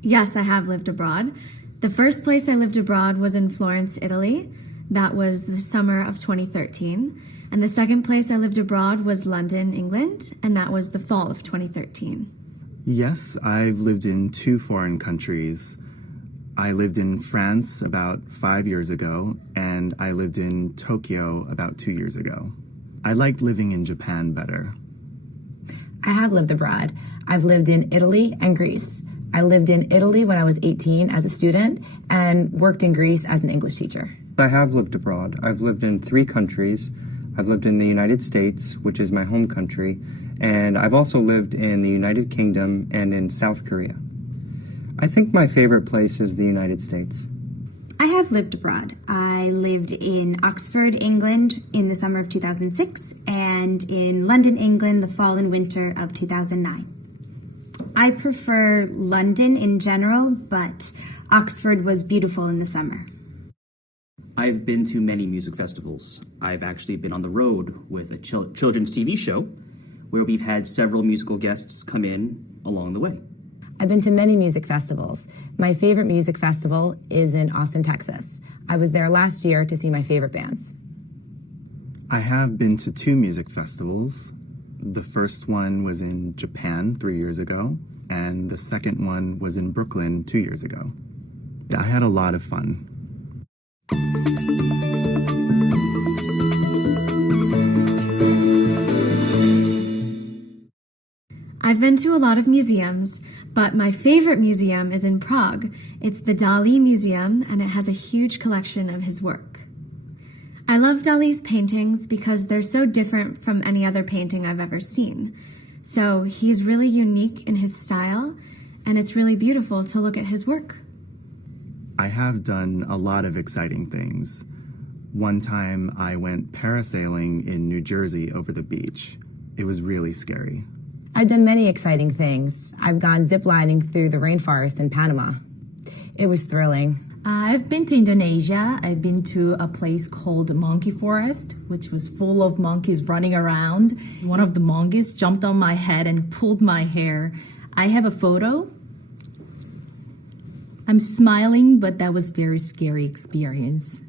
Yes, I have lived abroad. The first place I lived abroad was in Florence, Italy. That was the summer of 2013. And the second place I lived abroad was London, England, and that was the fall of 2013. Yes, I've lived in 2 foreign countries. I lived in France about 5 years ago, and I lived in Tokyo about 2 years ago. I liked living in Japan better. I have lived abroad. I've lived in Italy and Greece. I lived in Italy when I was 18 as a student and worked in Greece as an English teacher. I have lived abroad. I've lived in 3 countries. I've lived in the United States, which is my home country, and I've also lived in the United Kingdom and in South Korea. I think my favorite place is the United States. I have lived abroad. I lived in Oxford, England in the summer of 2006 and in London, England the fall and winter of 2009. I prefer London in general, but Oxford was beautiful in the summer. I've been to many music festivals. I've actually been on the road with a children's TV show where we've had several musical guests come in along the way. I've been to many music festivals. My favorite music festival is in Austin, Texas. I was there last year to see my favorite bands. I have been to 2 music festivals. The first one was in Japan 3 years ago, and the second one was in Brooklyn 2 years ago. I had a lot of fun. I've been to a lot of museums, but my favorite museum is in Prague. It's the Dali Museum, and it has a huge collection of his work. I love Dali's paintings because they're so different from any other painting I've ever seen. So he's really unique in his style, and it's really beautiful to look at his work. I have done a lot of exciting things. One time I went parasailing in New Jersey over the beach. It was really scary. I've done many exciting things. I've gone ziplining through the rainforest in Panama. It was thrilling. I've been to Indonesia. I've been to a place called Monkey Forest, which was full of monkeys running around. One of the monkeys jumped on my head and pulled my hair. I have a photo. I'm smiling, but that was a very scary experience.